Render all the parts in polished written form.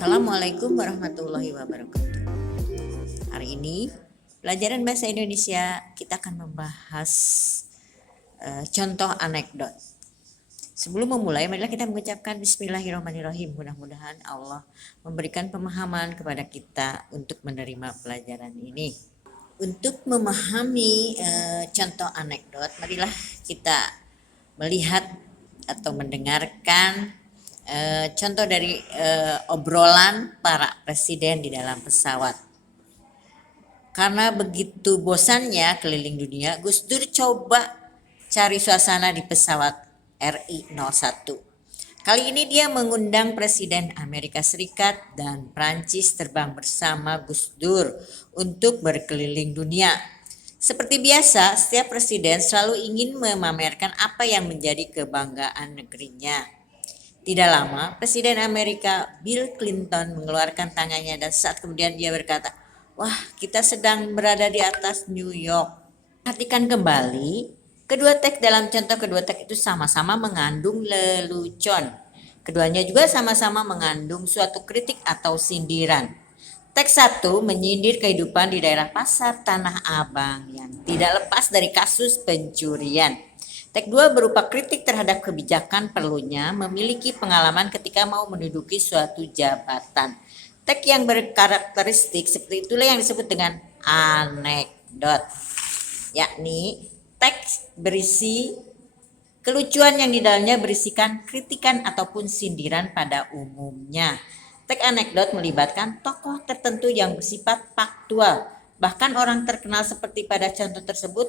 Assalamualaikum warahmatullahi wabarakatuh. Hari ini pelajaran bahasa Indonesia kita akan membahas contoh anekdot. Sebelum memulai, marilah kita mengucapkan Bismillahirrahmanirrahim. Mudah-mudahan Allah memberikan pemahaman kepada kita untuk menerima pelajaran ini. Untuk memahami contoh anekdot, marilah kita melihat atau mendengarkan contoh dari obrolan para presiden di dalam pesawat. Karena begitu bosannya keliling dunia, Gus Dur coba cari suasana di pesawat RI-01. Kali ini dia mengundang Presiden Amerika Serikat dan Prancis terbang bersama Gus Dur untuk berkeliling dunia. Seperti biasa, setiap presiden selalu ingin memamerkan apa yang menjadi kebanggaan negerinya. Tidak lama, Presiden Amerika Bill Clinton mengeluarkan tangannya dan saat kemudian dia berkata, "Wah, kita sedang berada di atas New York." Perhatikan kembali, kedua teks dalam contoh kedua teks itu sama-sama mengandung lelucon. Keduanya juga sama-sama mengandung suatu kritik atau sindiran. Teks 1 menyindir kehidupan di daerah pasar Tanah Abang yang tidak lepas dari kasus pencurian. Teks 2 berupa kritik terhadap kebijakan perlunya memiliki pengalaman ketika mau menduduki suatu jabatan. Teks yang berkarakteristik seperti itulah yang disebut dengan anekdot, yakni teks berisi kelucuan yang di dalamnya berisikan kritikan ataupun sindiran pada umumnya. Teks anekdot melibatkan tokoh tertentu yang bersifat faktual. Bahkan orang terkenal seperti pada contoh tersebut,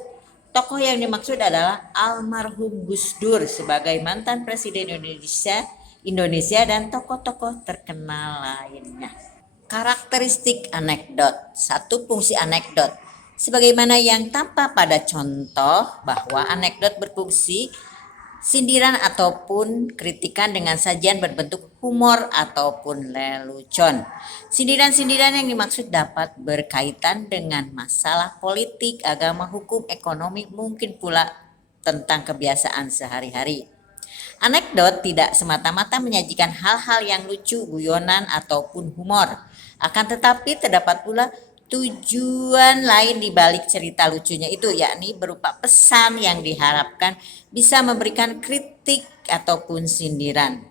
tokoh yang dimaksud adalah almarhum Gus Dur sebagai mantan Presiden Indonesia dan tokoh-tokoh terkenal lainnya. Karakteristik anekdot. 1. Fungsi anekdot. Sebagaimana yang tampak pada contoh bahwa anekdot berfungsi sindiran ataupun kritikan dengan sajian berbentuk humor ataupun lelucon. Sindiran-sindiran yang dimaksud dapat berkaitan dengan masalah politik, agama, hukum, ekonomi, mungkin pula tentang kebiasaan sehari-hari. Anekdot tidak semata-mata menyajikan hal-hal yang lucu, guyonan, ataupun humor. Akan tetapi terdapat pula tujuan lain di balik cerita lucunya itu, yakni berupa pesan yang diharapkan bisa memberikan kritik ataupun sindiran.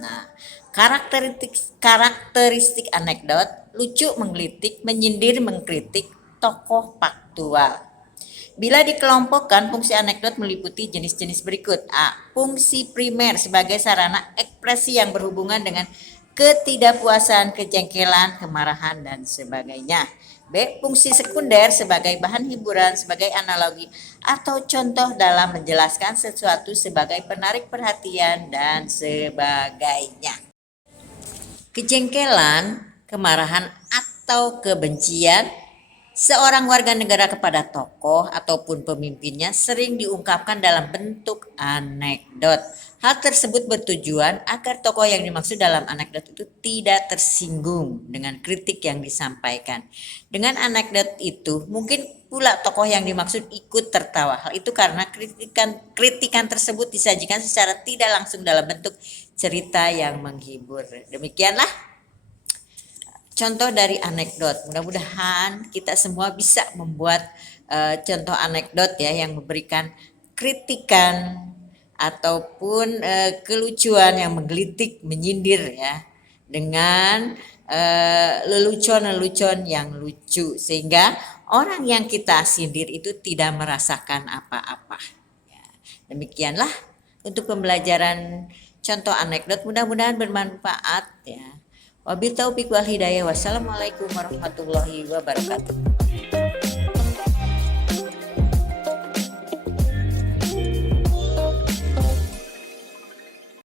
Nah, karakteristik anekdot: lucu, menggelitik, menyindir, mengkritik, tokoh faktual. Bila dikelompokkan, fungsi anekdot meliputi jenis-jenis berikut. A. Fungsi primer sebagai sarana ekspresi yang berhubungan dengan ketidakpuasan, kejengkelan, kemarahan, dan sebagainya. B. Fungsi sekunder sebagai bahan hiburan, sebagai analogi atau contoh dalam menjelaskan sesuatu sebagai penarik perhatian, dan sebagainya. Kejengkelan, kemarahan, atau kebencian seorang warga negara kepada tokoh ataupun pemimpinnya sering diungkapkan dalam bentuk anekdot. Hal tersebut bertujuan agar tokoh yang dimaksud dalam anekdot itu tidak tersinggung dengan kritik yang disampaikan. Dengan anekdot itu, mungkin pula tokoh yang dimaksud ikut tertawa. Hal itu karena kritikan tersebut disajikan secara tidak langsung dalam bentuk cerita yang menghibur. Demikianlah contoh dari anekdot. Mudah-mudahan kita semua bisa membuat contoh anekdot ya yang memberikan kritikan ataupun kelucuan yang menggelitik, menyindir ya, dengan lelucon-lelucon yang lucu sehingga orang yang kita sindir itu tidak merasakan apa-apa. Ya, demikianlah untuk pembelajaran contoh anekdot, mudah-mudahan bermanfaat ya. Wabillahi taufiq wal hidayah. Wassalamualaikum warahmatullahi wabarakatuh.